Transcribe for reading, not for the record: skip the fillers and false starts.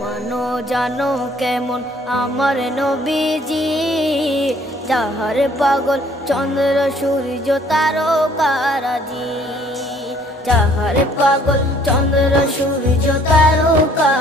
মানো জানো কেমন আমার নবীজি, যাহার পাগল চন্দ্র সূর্য তারকারাজি, যাহার পাগল চন্দ্র সূর্য তারকা